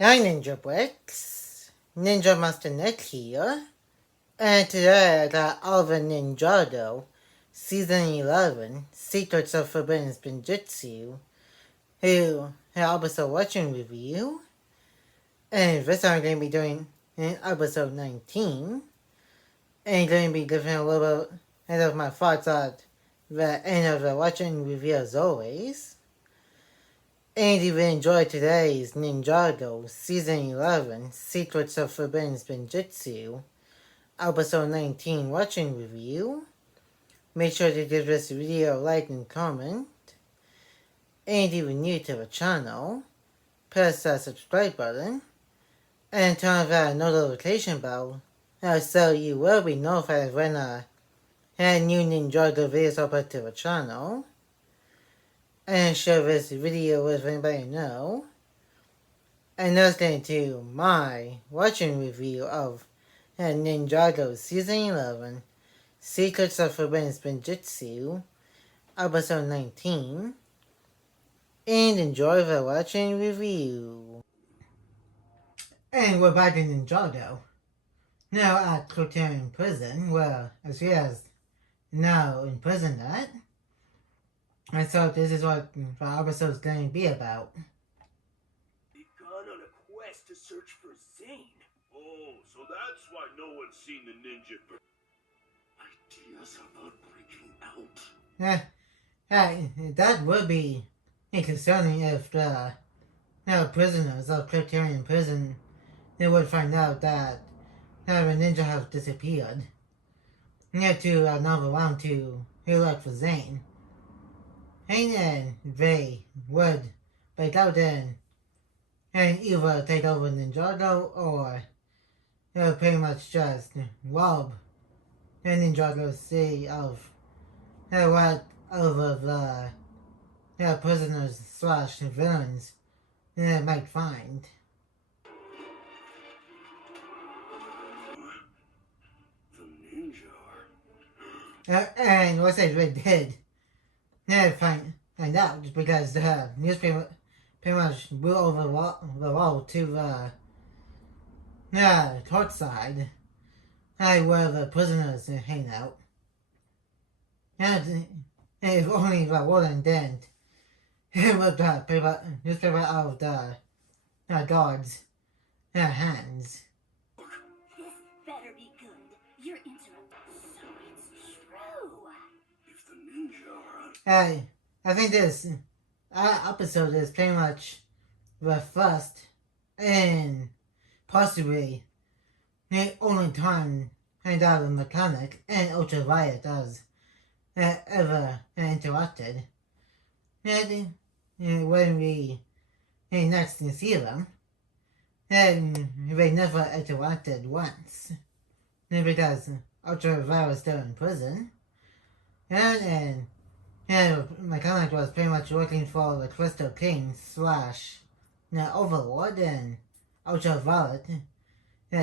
Hi Ninja Bricks, Ninja Master Nick here, and today I got Alvin Ninjago, Season 11, Secrets of Forbidden Spinjitzu, who I'll also watching review, and this time I'm going to be doing in episode 19, and going to be giving a little bit of my thoughts at the end of the watching review as always. And if you enjoyed today's Ninjago Season 11 Secrets of Forbidden Spinjitzu Episode 19 watching review, make sure to give this video a like and comment. And if you're new to the channel, press that subscribe button and turn on that notification bell so you will be notified when a new Ninjago videos upload to the channel. And share this video with anybody you know. And listening to my watching review of Ninjago Season 11 Secrets of Forbidden Spinjitzu Episode 19. And enjoy the watching review. And we're back in Ninjago. Now at Criterion Prison, where as he is now imprisoned at. And so this is what the episode's going to be about. They've gone on a quest to search for Zane. Oh, so that's why no one's seen the ninja for Ideas about breaking out. That would be concerning if the prisoners of Criterion Prison they would find out that the ninja have disappeared. To another round to look for Zane. And then they would break out and either take over Ninjago or pretty much just rob the Ninjago city of whatever the prisoners slash villains they might find. The ninja. And what they did, they find out just because the newspaper pretty much blew over the wall to the court side, where the prisoners hang out. And if only the warden didn't rip the newspaper out of the guards' hands. This better be good. You're interrupting. So it's true. If the ninja are... I think this episode is pretty much the first and possibly the only time that the mechanic and Ultraviolet does ever interacted. And when we next see them, they never interacted once because Ultraviolet is still in prison. And mechanic was pretty much working for the Crystal King slash Overlord and Ultraviolet,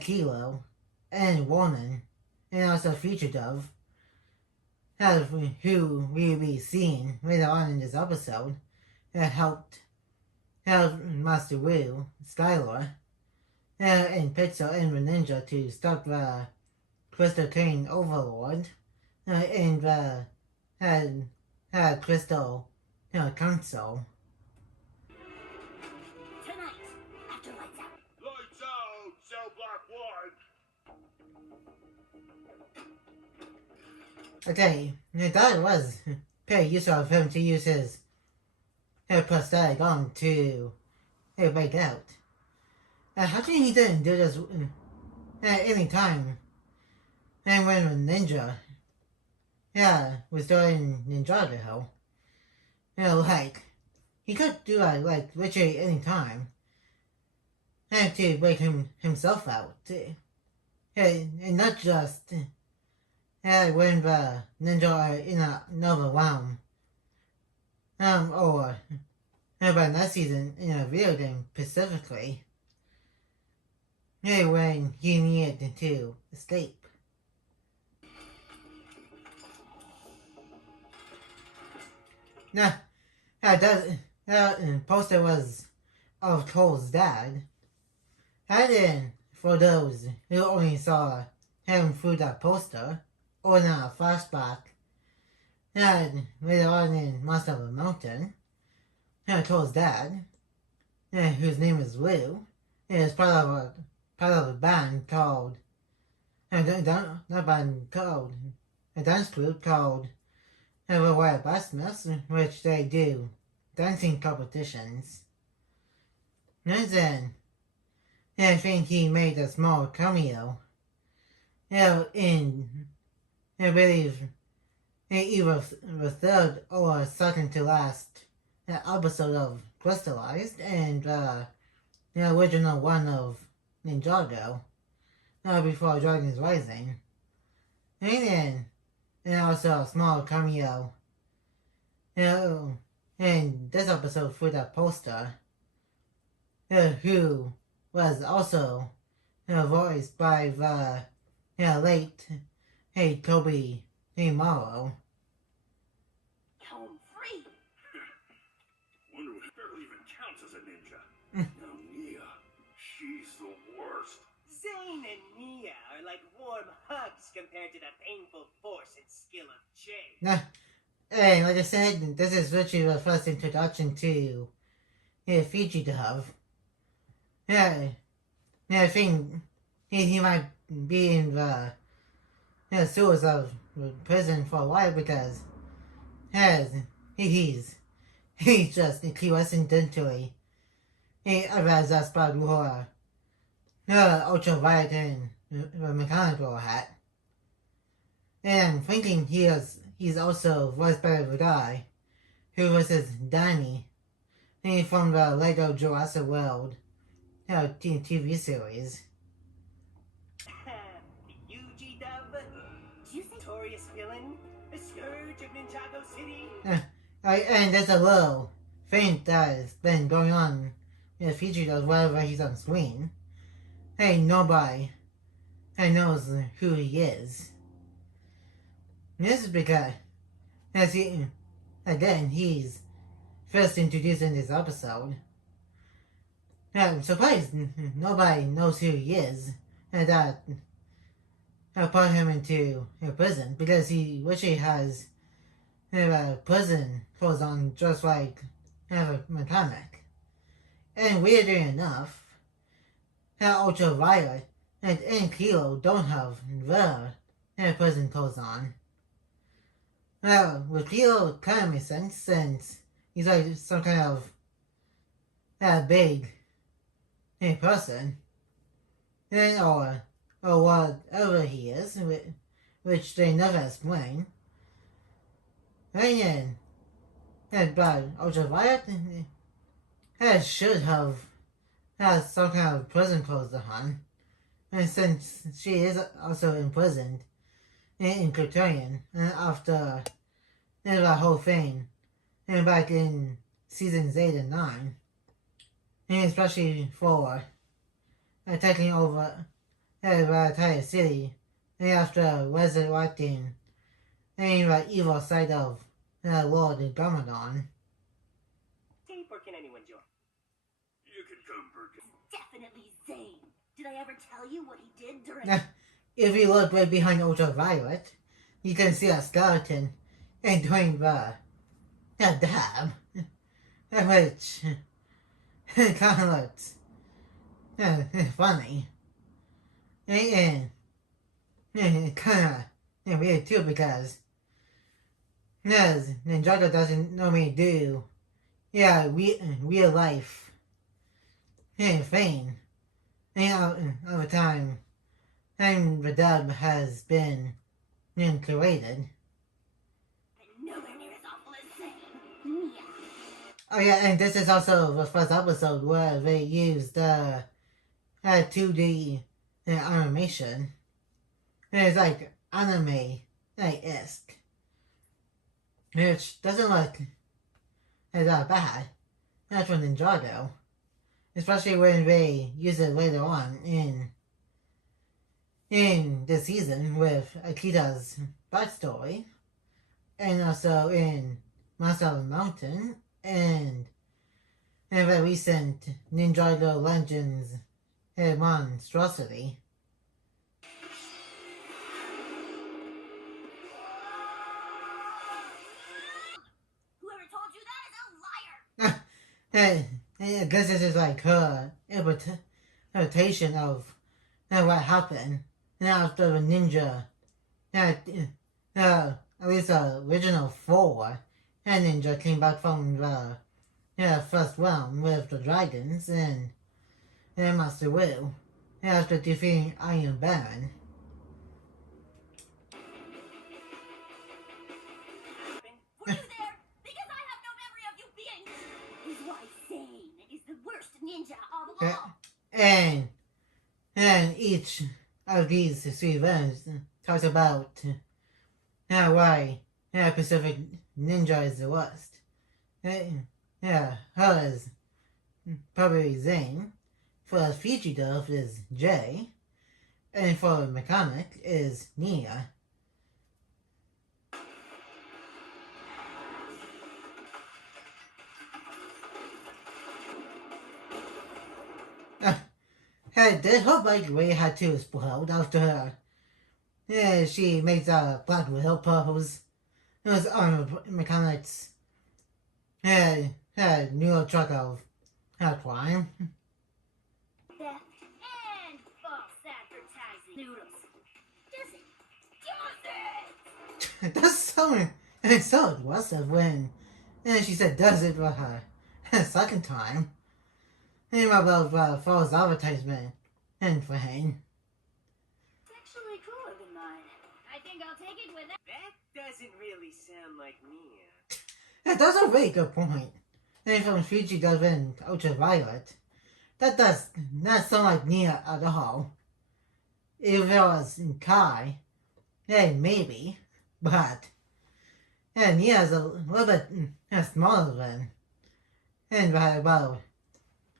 Kilo, and Warren, and also Future Dove, who we'll be seeing later on in this episode, helped Master Wu, Skylor, and Pixel and Ninja to stop the Crystal King Overlord, and the Crystal Council. Tonight, after lights out. lights out, cell block 1. Okay, that was pretty useful of him to use his prosthetic arm to break out. How come he didn't do this at any time? And when Ninja was doing Ninjago, like, he could do that, like, literally any time. And to break himself out. And not just when the ninja are in another realm. Or by that season in a video game specifically. When he needed to escape. Now, that poster was of Cole's dad, And then, for those who only saw him through that poster, or in a flashback, and later on in Monster of the Mountain, told his dad, whose name is Lou, is part of a band called not band called a dance group called the Wild Blacksmiths, which they do dancing competitions. And then I think he made a small cameo. In I believe either the third or second to last episode of Crystallized and the original one of Ninjago before Dragon's Rising. And also a small cameo in this episode for that poster who was also voiced by the late Toby Morrow. Home free. Wonder if barely even counts as a ninja. Now Nia, she's the worst. Zane and Nia are like warm hugs compared to the painful force and skill of Jade. And like I said, this is literally the first introduction to Fiji to have. I think he might be in the sewers of prison for a while because he's just coincidentally arrives as part of ultraviolet and the mechanical hat. And I'm thinking he's also voiced by the guy who voices Danny from the Lego Jurassic World TV series. Yuji Dub, notorious villain, the scourge of Ninjago City. And there's a little thing that has been going on in Fiji of wherever he's on screen. Nobody knows who he is. This is because, he's first introduced in this episode. I'm surprised nobody knows who he is, and that put him into prison because he literally has prison clothes on just like a mechanic. And weirdly enough, Ultraviolet and Kilo don't have their prison clothes on. Well, with Kilo, it kind of makes sense since he's like some kind of big person. Or whatever he is, which they never explain. And but Ultraviolet should have some kind of prison clothes on. And since she is also imprisoned in Kryptonian after that whole thing back in seasons 8 and 9, and especially for taking over the entire city after resurrecting the evil side of Lord Garmadon. Tape, or can anyone join? You can come, Birkin. Definitely Zane. Did I ever tell you what he did during... If you look right behind Ultraviolet, you can see a skeleton doing the dab, which kind of looks funny. And kind of weird too because Ninjago doesn't normally do real life thing. Over time, and the dub has been created. But nowhere near as awful as Zane. Yeah. Oh yeah, and this is also the first episode where they used 2D animation. And it's like anime-esque. Which doesn't look that bad. That's for Ninjago. Especially when they use it later on in the season with Akita's backstory. And also in Monster of the Mountain and the recent Ninjago Legends a monstrosity. Whoever told you that is a liar! I guess this is like her interpretation of what happened after the ninja. At least the original 4 ninja came back from the first realm with the dragons and Master Wu after defeating Iron Baron. Were you there? Because I have no memory of you being. Is why Zane is the worst ninja of all. And each of these 3 realms talks about why Pacific Ninja is the worst. Hers probably Zane. For Fugitive is Jay. And for Mechanic is Nia. I did hope like Ray had to explode after her. She made the Black Widow pose. It was Mechanic's new truck of crime. Theft and false advertising. Noodles. Does it? That's so aggressive when she said does it for her second time. And about false advertisement and for him. It's actually cooler than mine. I think I'll take it with that. That doesn't really sound like Nia. That's a very good point. And from Fugitive and Ultraviolet, that does not sound like Nia at all. If it was Kai, maybe, but Nia is a little bit smaller than. And well,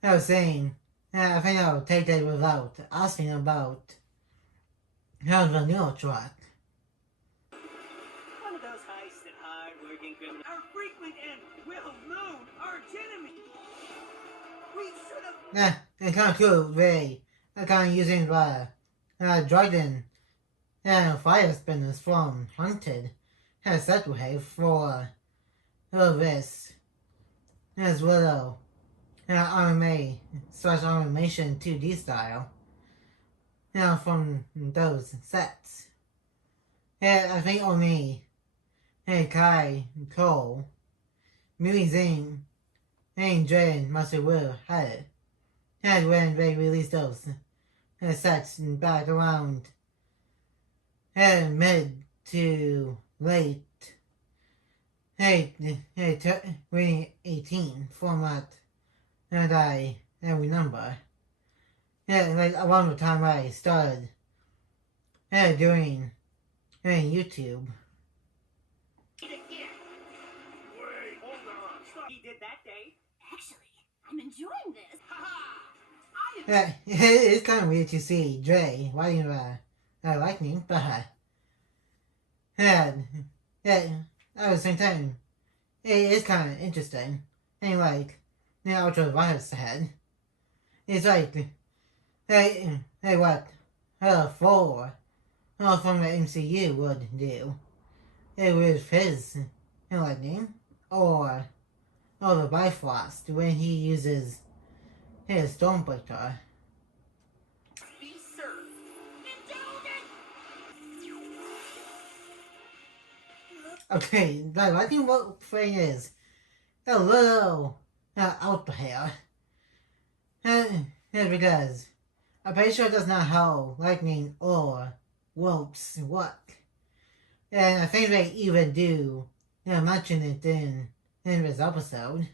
I was saying, I think I'll take that without asking about the new truck. One of those heisted, hard-working criminals. Our frequent and well-known archenemy. We should have. It's kind of cool, really. I'm kind of using the dragon fire spinners from Hunted Setway for this as well. Anime/animation 2D style. From those sets. I think only Kai, Cole, Miri Zane, and Jay and Master Wu had when they released those sets back around mid to late 2018 format that I remember. Like around the time I started doing YouTube. Wait, hold on. Stop. He did that day. Actually, I'm enjoying this. It's kind of weird to see Dre writing Lightning, but at the same time, it is kind of interesting. And like Ultraviolet said, it's like, what four from the MCU would do. With his Lightning, or the Bifrost when he uses his Stormbreaker. Be served. Okay, the Lightning thing is a little out there. Because I'm pretty sure that's not how Lightning or ropes work. And I think they even do mention it in this episode. Have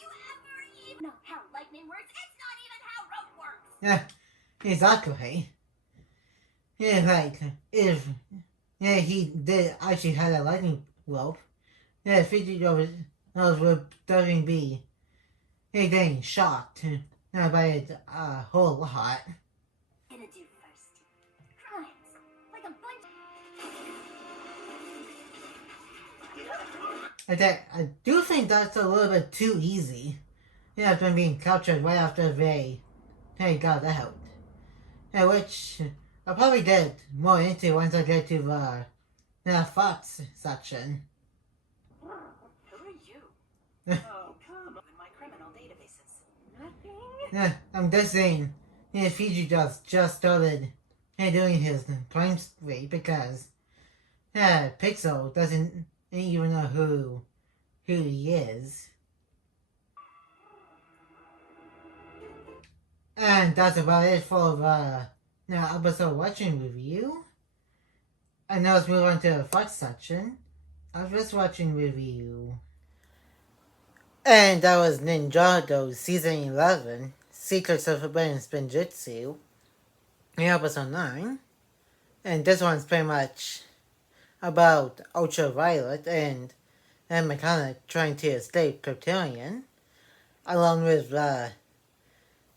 you ever even know how lightning works? It's not even how rope works. Exactly. Like, if he did actually have a lightning rope, Fiji would definitely be getting shocked by it a whole lot. Gonna do first. Crimes. Like a bunch. I do think that's a little bit too easy. been being captured right after they got out. Which I'll probably get more into once I get to the Fox section. Who are you? Oh, come on. In my criminal databases. Nothing. I'm just saying, Fiji just started doing his crime spree because Pixel doesn't even know who he is. And that's about it for the episode watching review. And now let's move on to the Fox section of this watching review. And that was Ninjago Season 11, Secrets of Forbidden Spinjitzu, in episode 9. And this one's pretty much about Ultraviolet and Mechanic trying to escape Kryptonian, along with the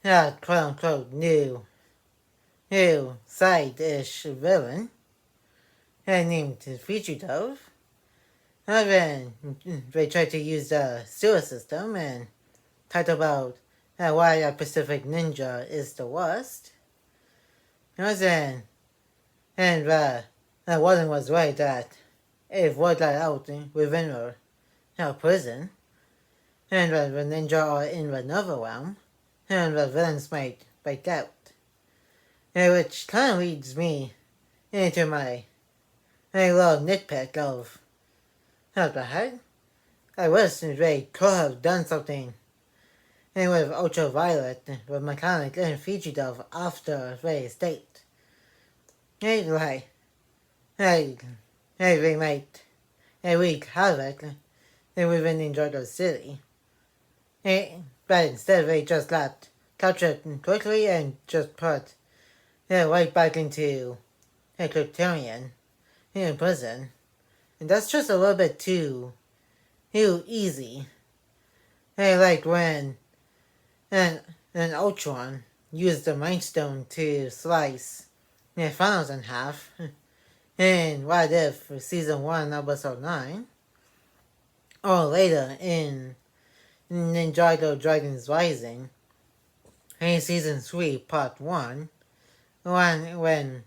quote-unquote new side-ish villain named Fugitive. And then they tried to use the sewer system and talked about why a Pacific Ninja is the worst. And Warden was right that if word got out within her prison, and the ninja are in the Netherrealm, and the villains might break out. Which kind of leads me into my little nitpick of the heck. I wish they could have done something with Ultraviolet, with Mechanic, and Fugitive after they escaped. They might wreak havoc within Ninjago City. But instead they just got captured quickly and just put right back into Kryptonian in prison. And that's just a little bit too easy. Like when an Ultron used the Mind Stone to slice Thanos in half in What If Season 1 Episode 9, or later in Ninjago Dragons Rising in Season 3 Part 1, when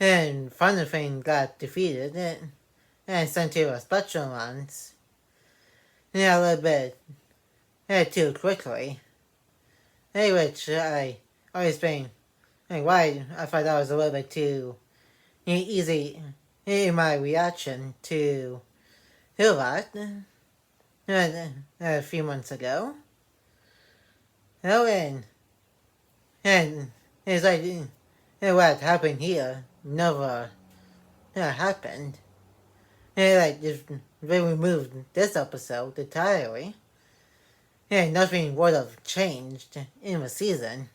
Thunderfang got defeated and sent to a Spectrum Lance a little bit too quickly. Which I always been why I thought that was a little bit too easy in my reaction to that a few months ago. And it's like what happened here never happened. Like if they removed this episode entirely, nothing would have changed in the season.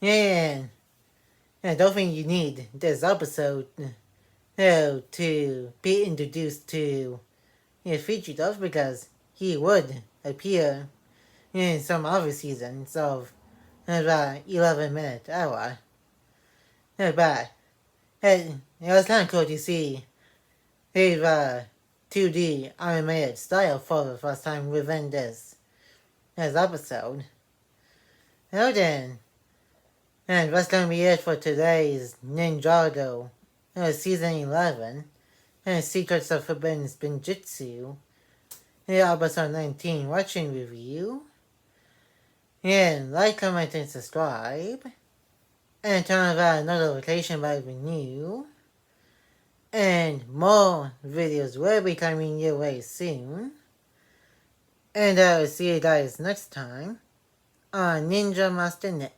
And I don't think you need this episode to be introduced to Fugitive, because he would appear in some other seasons of the 11-minute hour. But it was kind of cool to see his 2D animated style for the first time within this episode. And that's going to be it for today's Ninjago Season 11 and Secrets of Forbidden Spinjitzu Episode 19 watching review. And like, comment, and subscribe. And turn on that notification bell when new. And more videos will be coming your way soon. And I will see you guys next time on Ninja Master Net.